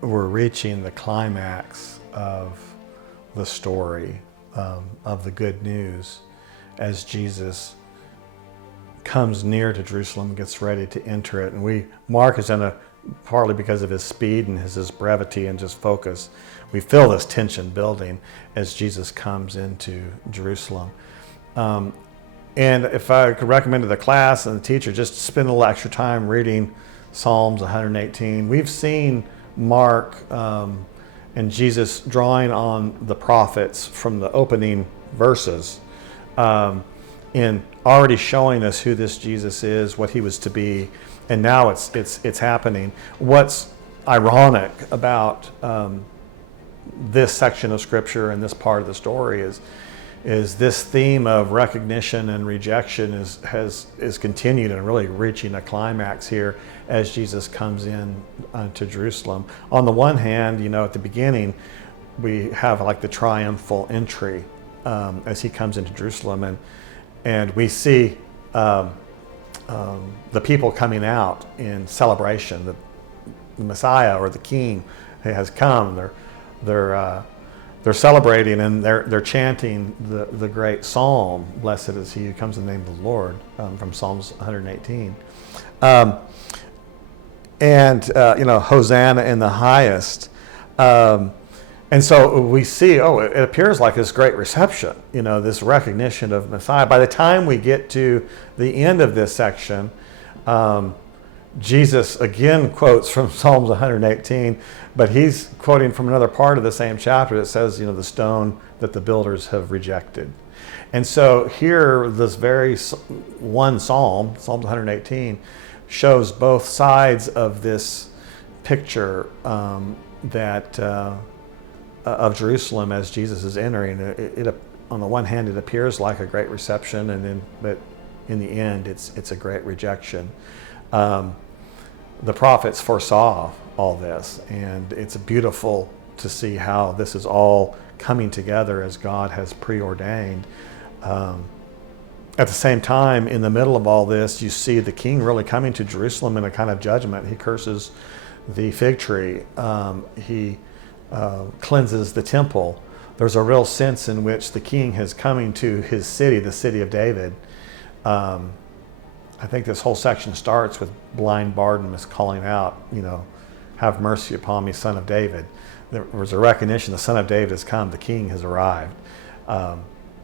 we're reaching the climax of the story of the good news as Jesus comes near to Jerusalem and gets ready to enter it. And Mark is in partly because of his speed and his brevity and just focus, we feel this tension building as Jesus comes into Jerusalem. And if I could recommend to the class and the teacher, just spend a little extra time reading Psalms 118. We've seen Mark and Jesus drawing on the prophets from the opening verses in already showing us who this Jesus is, what he was to be, and now it's happening. What's ironic about this section of Scripture and this part of the story is this theme of recognition and rejection is continued and really reaching a climax here as Jesus comes in to Jerusalem. On the one hand, at the beginning, we have like the triumphal entry as he comes into Jerusalem, and we see the people coming out in celebration. The Messiah or the King has come. They're celebrating and they're chanting the great psalm, "Blessed is he who comes in the name of the Lord," from Psalms 118. Hosanna in the highest. And so we see, it appears like this great reception, this recognition of Messiah. By the time we get to the end of this section, Jesus again quotes from Psalms 118, but he's quoting from another part of the same chapter that says, the stone that the builders have rejected. And so here, this very one psalm, Psalms 118, shows both sides of this picture of Jerusalem as Jesus is entering. It on the one hand, it appears like a great reception, but in the end, it's a great rejection. The prophets foresaw all this, and it's beautiful to see how this is all coming together as God has preordained. At the same time, in the middle of all this, you see the king really coming to Jerusalem in a kind of judgment. He curses the fig tree. He cleanses the temple. There's a real sense in which the king is coming to his city, the city of David. I think this whole section starts with blind Bartimaeus calling out, "Have mercy upon me, son of David." There was a recognition the son of David has come, the king has arrived.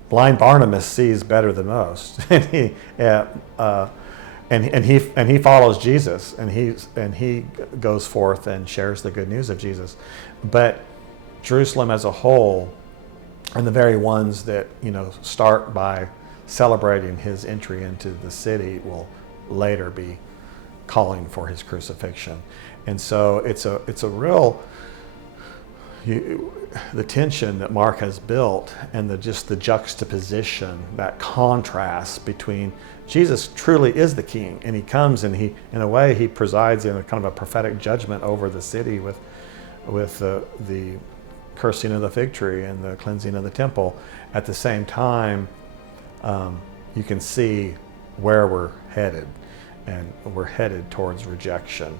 Blind Bartimaeus sees better than most, and he follows Jesus, and he goes forth and shares the good news of Jesus. But Jerusalem as a whole, and the very ones that start by celebrating his entry into the city, will later be calling for his crucifixion. And so it's a real the tension that Mark has built, and the juxtaposition, that contrast between Jesus truly is the king, and he comes and he, in a way, he presides in a kind of a prophetic judgment over the city with the cursing of the fig tree and the cleansing of the temple. At the same time, you can see where we're headed, and we're headed towards rejection.